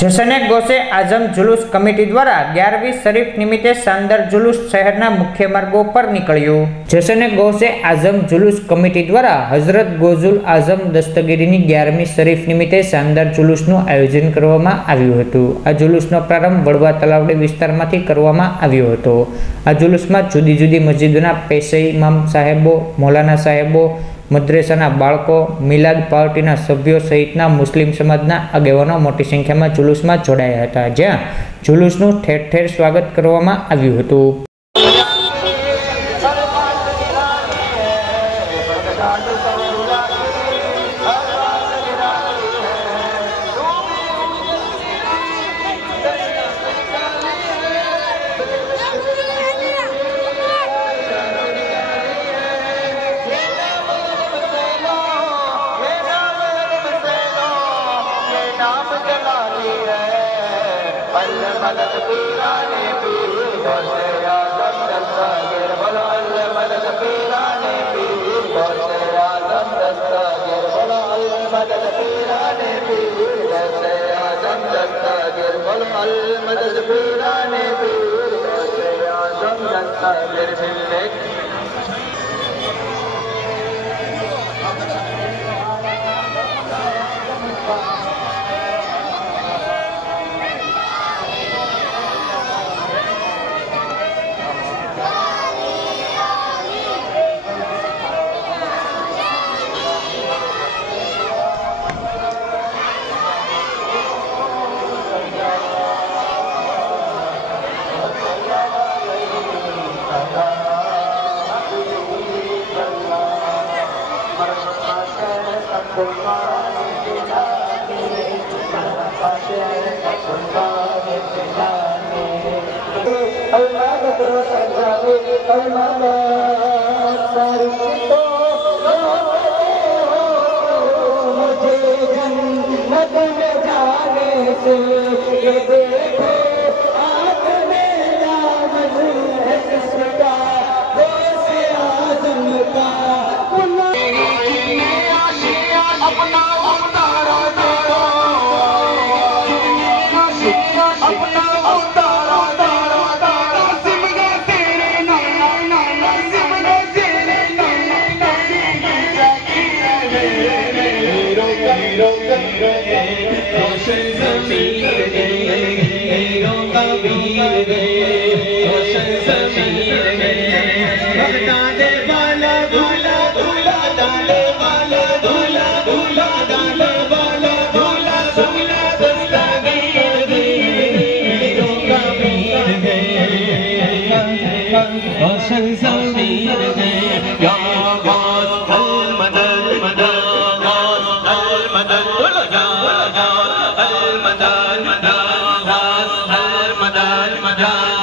जशने गौसे आजम जुलूस कमिटी द्वारा 11वीं शरीफ निमित्ते शानदार जुलूस शहरना मुख्य मार्गों पर निकळ्यो। जशने गौसे आजम जुलूस कमिटी द्वारा हजरत गौजुल आजम दस्तगीरीनी 11મી शरीफ निमित्ते शानदार जुलूसનું आयोजन કરવામાં આવ્યું હતું। આ जुलूसનો प्रारंभ વડવા તલાવડી વિસ્તારમાંથી કરવામાં આવ્યો હતો। આ जुलूसમાં જુદી જુદી મસ્જિદોના પેશઈ ઇમામ સાહેબો, મૌલાના સાહેબો, मद्रेसाना बाळको, मिलाद पार्टीना सभ्यों सहितना मुस्लिम समाजना आगेवानो मोटी संख्या में जुलूस में जोड़ाया हता, ज्यां जुलूसनुं ठेर ठेर स्वागत करवामां आव्युं हतुं। मदद पीराने पीर गौसे आज़म दस्तगीर, बोलो अल्लाह मदद पीराने पीर गौसे आज़म दस्तगीर, बोलो अल्लाह मदद पीराने पीर गौसे आज़म दस्तगीर, बोलो अल्लाह मदद पीराने पीर गौसे आज़म दस्तगीर। मिलने मुझे जन्नत में जाने से ये देखो आँख में दामन है किसका, गौसे आज़म का अपना उतारा दारो, अपना उतारा दारो दारो, सिमरो तेरे नाना नाना, सिमरो तेरे नाना नानी, रोशन ज़मीर गए, रोका वीर गए, रोशन ज़मीर गए, भगताने वाला दूल्हा दूल्हा डाले वाला दूल्हा दूल्हा डाले वाला दूल्हा दूल्हा दस्तगीर गए, रोका वीर गए, रोशन ज़मीर गए, या गौस अल मदद मदद, गौस अल मदद, बोलो या गौस अल मदद मदद, गौस अल मदद मदद।